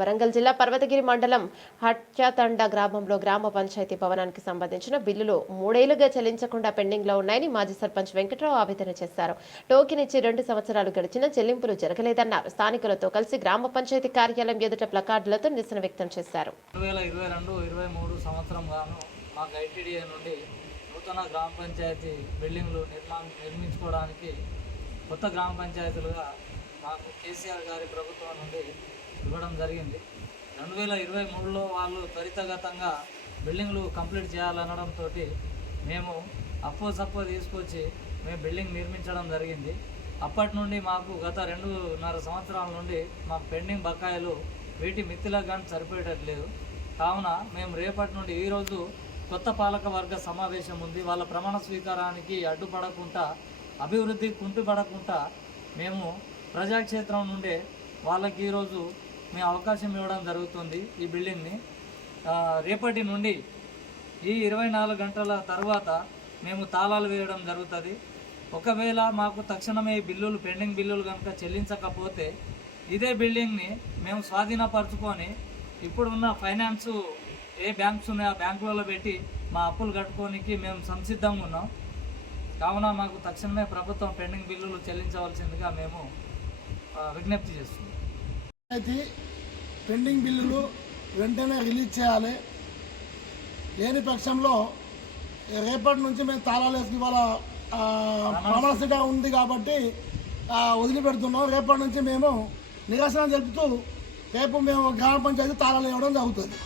వరంగల్ జిల్లా పర్వతగిరి మండలం హట్యాతండ గ్రామంలో గ్రామ పంచాయతీ భవనానికి సంబంధించిన బిల్లులు 3 ఏళ్లుగా చెల్లించకుండా పెండింగ్ లో ఉన్నాయని మాజీ సర్పంచ్ వెంకట్రావు ఆవేదన చేశారు. టోకెన్ ఇచ్చి 2 సంవత్సరాలు గడిచినా చెల్లింపులు జరగలేదన్నారు. స్థానికులతో కలిసి గ్రామ పంచాయతీ కార్యాలయం ఎదుట ప్లకార్డులతో నిరసన వ్యక్తం చేశారు. 2022-23 సంవత్సరం గాను మాకు ఐటీడీఏ నుండి నూతన గ్రామ పంచాయతీ బిల్డింగ్లు నిర్మించుకోవడానికి కొత్త గ్రామ పంచాయతీలుగా మాకు కేసీఆర్ గారి ప్రభుత్వం నుండి ఇవ్వడం జరిగింది. 2023లో వాళ్ళు త్వరితగతంగా బిల్డింగ్లు కంప్లీట్ చేయాలనడంతో మేము అప్పో తీసుకొచ్చి మేము బిల్డింగ్ నిర్మించడం జరిగింది. అప్పటి నుండి మాకు గత 2.5 సంవత్సరాల నుండి మాకు పెండింగ్ బకాయిలు వీటి మిత్తులకు కానీ సరిపోయేటట్లేదు. కావున మేము రేపటి నుండి ఈరోజు కొత్త పాలక వర్గ సమావేశం ఉంది. వాళ్ళ ప్రమాణ స్వీకారానికి అడ్డుపడకుండా, అభివృద్ధి కుంటుపడకుండా మేము ప్రజాక్షేత్రం నుండే వాళ్ళకి ఈరోజు మేము అవకాశం ఇవ్వడం జరుగుతుంది. ఈ బిల్డింగ్ని రేపటి నుండి ఈ 24 గంటల తర్వాత మేము తాళాలు వేయడం జరుగుతుంది. ఒకవేళ మాకు తక్షణమే ఈ బిల్లులు పెండింగ్ బిల్లులు కనుక చెల్లించకపోతే ఇదే బిల్డింగ్ని మేము స్వాధీనపరచుకొని ఇప్పుడున్న ఫైనాన్స్ ఏ బ్యాంక్స్ ఉన్నాయో ఆ బ్యాంకులలో పెట్టి మా అప్పులు కట్టుకోనికి మేము సంసిద్ధంగా ఉన్నాం. కావున మాకు తక్షణమే ప్రభుత్వం పెండింగ్ బిల్లులు చెల్లించవలసిందిగా మేము విజ్ఞప్తి చేస్తున్నాం. అయితే పెండింగ్ బిల్లులు వెంటనే రిలీజ్ చేయాలి. లేని పక్షంలో రేపటి నుంచి మేము తాళాలు వేసుకు ఇవాళ ప్రమాణ స్వీకారం ఉంది కాబట్టి వదిలిపెడుతున్నాం. రేపటి నుంచి మేము నిరసన తెలుపుతూ రేపు మేము గ్రామ పంచాయతీ తాళాలు ఇవ్వడం జరుగుతుంది.